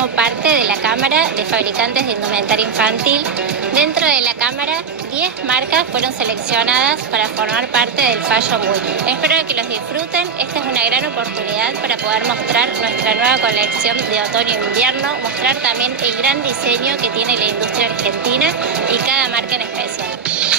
formo parte de la Cámara de Fabricantes de Indumentaria Infantil. Dentro de la Cámara, 10 marcas fueron seleccionadas para formar parte del Fashion Week. Espero que los disfruten. Esta es una gran oportunidad para poder mostrar nuestra nueva colección de otoño e invierno, mostrar también el gran diseño que tiene la industria argentina y cada marca en especial.